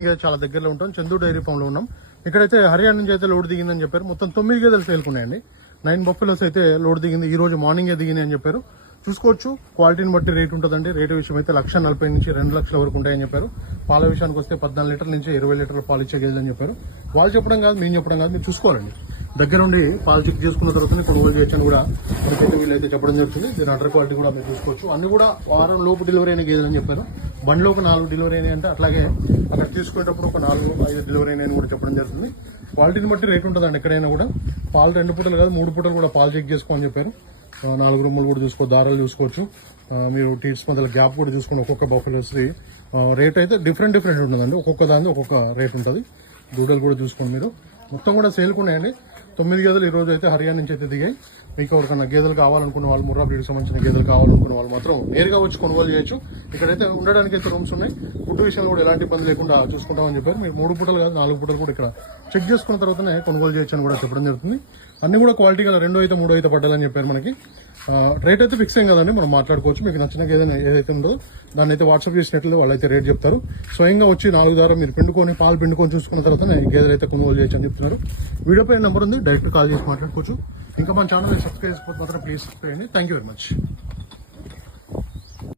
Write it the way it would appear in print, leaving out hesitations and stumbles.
చాలా దగ్గరలో ఉంటాం. చందు డైరీ ఫామ్ లో ఉన్నాం. ఇక్కడైతే హర్యానా నుంచి అయితే లోడ్ దిగిందని చెప్పారు. మొత్తం 9 గేదెలు సేల్కున్నాయండి. 9 బఫెలోస్ అయితే లోడ్ దిగింది. ఈ రోజు మార్నింగే దిగింది అని చెప్పారు. చూసుకోవచ్చు, క్వాలిటీని బట్టి రేట్ ఉంటుందండి. రేటు విషయం అయితే 1,40,000 నుంచి 2 లక్షల వరకు ఉంటాయని చెప్పారు. పాల విషయానికి వస్తే 14 లీటర్ల నుంచి 20 లీటర్ల పాలు ఇచ్చే గేదెలు అని చెప్పారు. వాళ్ళు చెప్పడం కాదు, మేము చెప్పడం కాదు, మీరు చూసుకోవాలండి. దగ్గరుండి పాలు చెక్ చేసుకున్న తర్వాత కొనుగోలు చేయొచ్చని కూడా మనకైతే వీళ్ళైతే చెప్పడం జరుగుతుంది. దీని అటర్ క్వాలిటీ కూడా మీరు చూసుకోవచ్చు. అన్ని కూడా వారం లోపు డెలివరీ అయిన గేదెలు అని చెప్పారు. బండిలో ఒక 4 డెలివరీ అయినాయి అంటే, అట్లాగే అక్కడ తీసుకునేటప్పుడు ఒక 4-5 డెలివరీ అయినాయని కూడా చెప్పడం జరుగుతుంది. క్వాలిటీని బట్టి రేట్ ఉంటుందండి. ఎక్కడైనా కూడా పాలు 2 పూటలు కాదు 3 పూటలు కూడా పాలు చెక్ చేసుకోమని చెప్పారు. 4 రొమ్ములు కూడా చూసుకోవచ్చు, దారాలు చూసుకోవచ్చు. మీరు టీట్స్ మధ్యలో గ్యాప్ కూడా చూసుకుని ఒక్కొక్క బఫెలోస్ రేట్ అయితే డిఫరెంట్ ఉంటుందండి. ఒక్కొక్క దాని ఒక్కొక్క రేట్ ఉంటుంది. దూడలు కూడా చూసుకోండి మీరు. మొత్తం కూడా సేల్కున్నాయండి. 9 గేదెలు ఈ రోజు అయితే హర్యానా నుంచి అయితే దిగాయి. మీకు ఎవరికన్నా గేదెలు కావాలనుకున్న వాళ్ళు, ముర్రా బ్రీడ్కి సంబంధించిన గేదెలు కావాలనుకున్న వాళ్ళు మాత్రం నేరుగా వచ్చి కొనుగోలు చేయొచ్చు. ఇక్కడైతే ఉండడానికి అయితే రూమ్స్ ఉన్నాయి. ఫుడ్ విషయంలో కూడా ఎలాంటి ఇబ్బంది లేకుండా చూసుకుంటామని చెప్పారు. మీరు 3 పూటలు కాదు 4 పూటలు కూడా ఇక్కడ చెక్ చేసుకున్న తర్వాతనే కొనుగోలు చేయొచ్చు అని కూడా చెప్పడం జరుగుతుంది. అన్ని కూడా క్వాలిటీ గల 2 అయితే 3 అయితే పడ్డాలని చెప్పారు మనకి. రేట్ అయితే ఫిక్స్ ఏం కదండి, మనం మాట్లాడుకోవచ్చు. మీకు నచ్చిన గేదె ఏదైతే ఉందో దాన్ని అయితే వాట్సాప్ చేసినట్లయితే వాళ్ళైతే రేట్ చెప్తారు. స్వయంగా వచ్చి 4 ద్వారా మీరు పాలు పిండుకొని చూసుకున్న తర్వాత గేదెలు అయితే కొనుగోలు చేయొచ్చు అని చెప్తున్నారు. వీడియో పై నెంబర్ ఉంది, డైరెక్ట్ కాల్ చేసి మాట్లాడుకోవచ్చు. ఇంకా మన ఛానల్ సబ్స్క్రైబ్ చేసుకోకపోతే మాత్రం ప్లీజ్ సబ్స్క్రైబ్ చేయండి. Thank you very much.